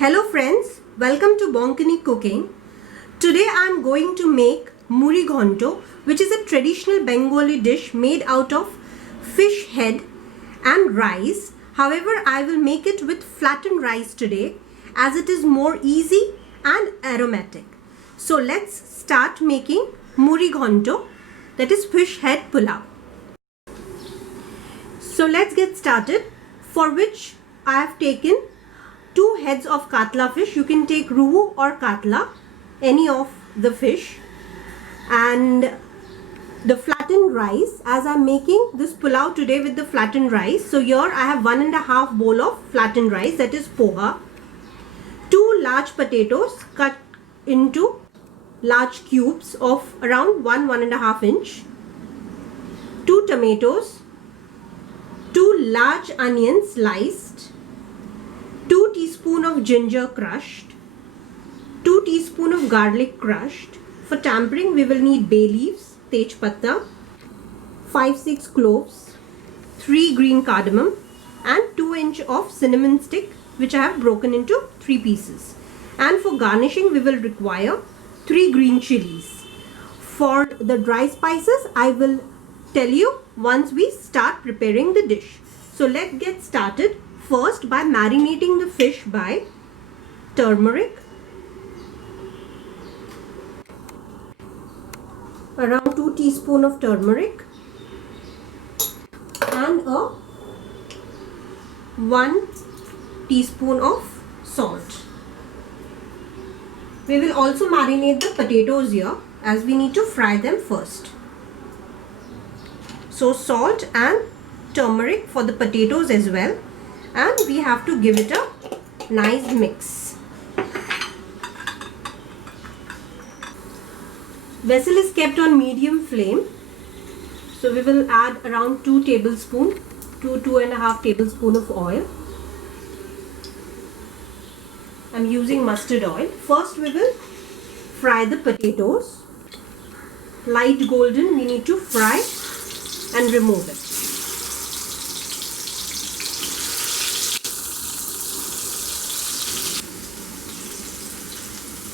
Hello friends, welcome to Bongkani cooking. Today I am going to make Muri Ghonto, which is a traditional Bengali dish made out of fish head and rice. However, I will make it with flattened rice today as it is more easy and aromatic. So let's start making Muri Ghonto, that is fish head pulao. So let's get started, for which I have taken 2 heads of Katla fish. You can take Rohu or Katla, any of the fish, and the flattened rice, as I'm making this pulao today with the flattened rice. So here I have 1.5 bowl of flattened rice, that is poha, 2 large potatoes cut into large cubes of around 1.5 inch, 2 tomatoes, 2 large onions sliced, 2 teaspoons of ginger crushed, 2 teaspoons of garlic crushed. For tempering, we will need bay leaves, tej patta, 5-6 cloves, 3 green cardamom, and 2 inch of cinnamon stick, which I have broken into 3 pieces. And for garnishing, we will require 3 green chilies. For the dry spices, I will tell you once we start preparing the dish. So let's get started. First, by marinating the fish by turmeric, around 2 teaspoons of turmeric, and 1 teaspoon of salt. We will also marinate the potatoes here, as we need to fry them first. So salt and turmeric for the potatoes as well, and we have to give it a nice mix. Vessel is kept on medium flame. So we will add around 2 tablespoons to 2.5 tablespoons of oil. I'm using mustard oil. First we will fry the potatoes. Light golden we need to fry and remove it.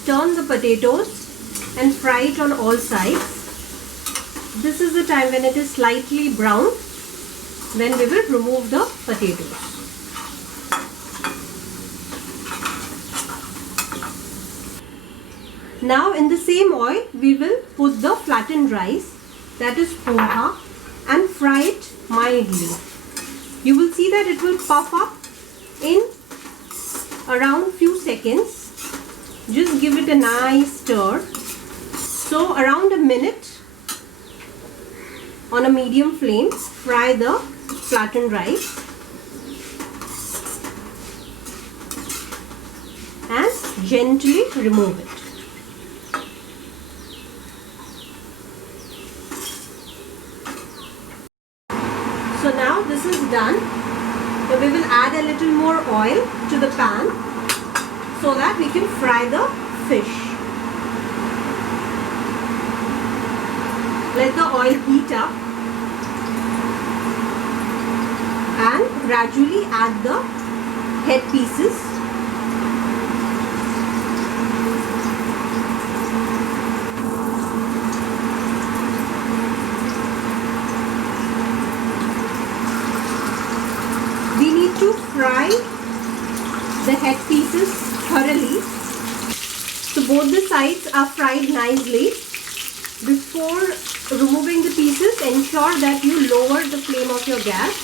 Turn the potatoes and fry it on all sides. This is the time when it is slightly brown, then we will remove the potatoes. Now in the same oil we will put the flattened rice, that is poha, and fry it mildly. You will see that it will puff up in around few seconds. Just give it a nice stir. So around a minute on a medium flame, fry the flattened rice and gently remove it. So now this is done. So we will add a little more oil to the pan so that we can fry the fish. Let the oil heat up and gradually add the head pieces. We need to fry the head pieces thoroughly, so both the sides are fried nicely. Before removing the pieces, ensure that you lower the flame of your gas.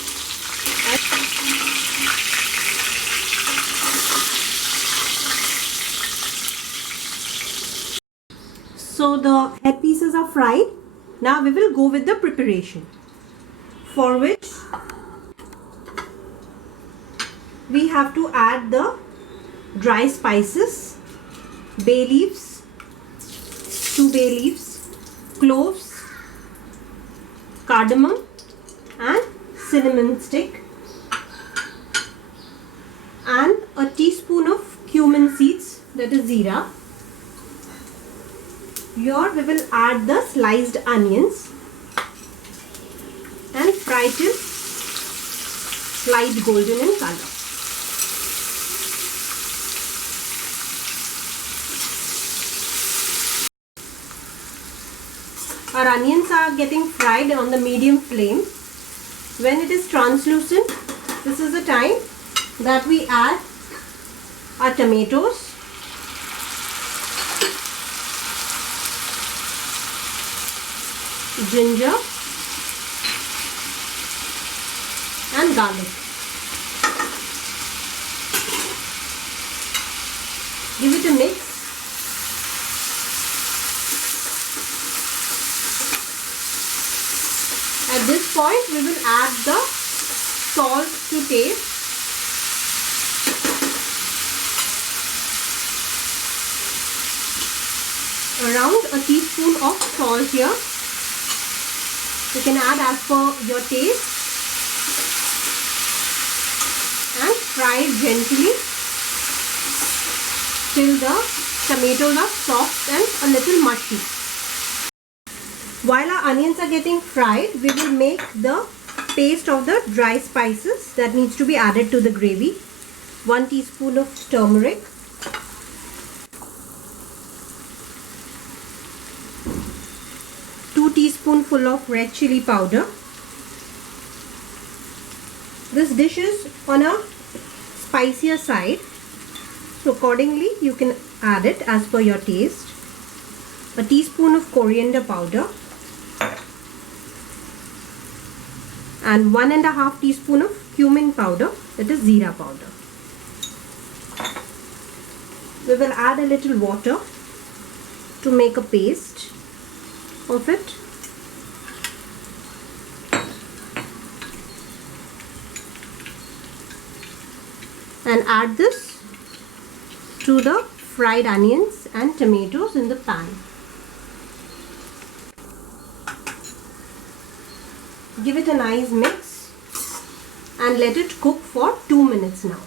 So the head pieces are fried. Now we will go with the preparation, for which we have to add the dry spices, bay leaves, 2 bay leaves, cloves, cardamom and cinnamon stick, and a teaspoon of cumin seeds, that is zira. Here we will add the sliced onions and fry till light golden in color. our onions are getting fried on the medium flame. When it is translucent, this is the time that we add our tomatoes. Ginger and garlic. Give it a mix. At this point, we will add the salt to taste. Around a teaspoon of salt here. You can add as per your taste and fry it gently till the tomatoes are soft and a little mushy. While our onions are getting fried, we will make the paste of the dry spices that needs to be added to the gravy. 1 teaspoon of turmeric, 2 teaspoonful of red chili powder. This dish is on a spicier side, so accordingly you can add it as per your taste. A teaspoon of coriander powder and 1.5 teaspoon of cumin powder, that is zira powder. We will add a little water to make a paste of it. And add this to the fried onions and tomatoes in the pan. Give it a nice mix and let it cook for 2 minutes now.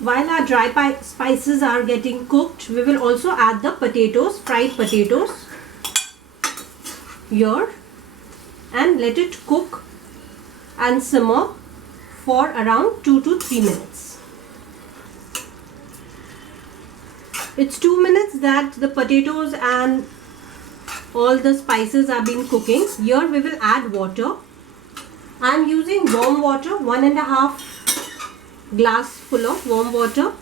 While our dry spices are getting cooked, we will also add the potatoes, fried potatoes here, and let it cook and simmer for around 2 to 3 minutes. It's 2 minutes that the potatoes and all the spices are been cooking. Here we will add water. I am using warm water, 1.5 glass full of warm water.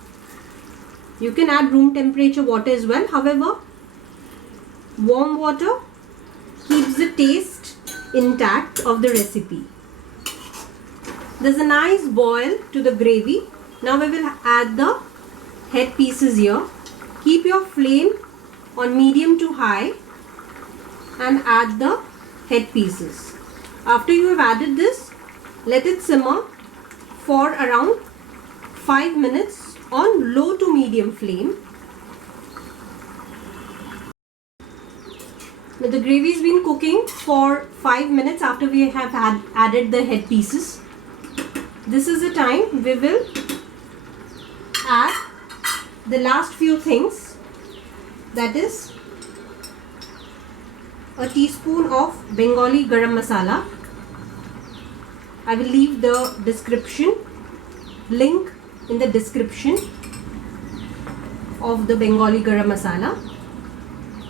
You can add room temperature water as well. However, warm water keeps the taste intact of the recipe. There's a nice boil to the gravy. Now we will add the head pieces here. Keep your flame on medium to high and add the head pieces. After you have added this, let it simmer for around 5 minutes on low to medium flame. Now the gravy has been cooking for 5 minutes after we have added the head pieces. This is the time we will add the last few things, that is a teaspoon of Bengali Garam Masala. I will leave the description link in the description of the Bengali Garam Masala.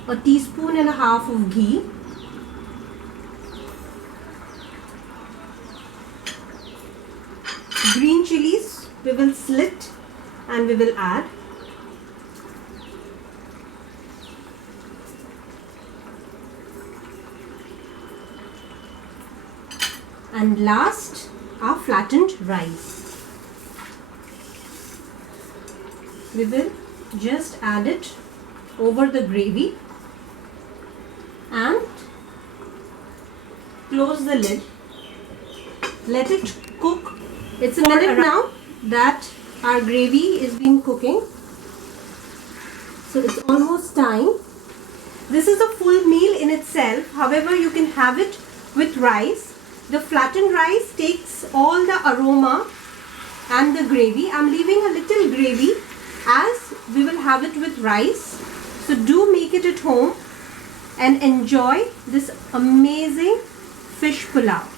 A teaspoon and a half of ghee, green chilies we will slit and we will add, and last our flattened rice. We will just add it over the gravy and close the lid. Let it cook. It's a minute now that our gravy is been cooking, so it's almost time. This is a full meal in itself. However, you can have it with rice. The flattened rice takes all the aroma and the gravy. I'm leaving a little gravy as we will have it with rice. So do make it at home and enjoy this amazing fish pulao.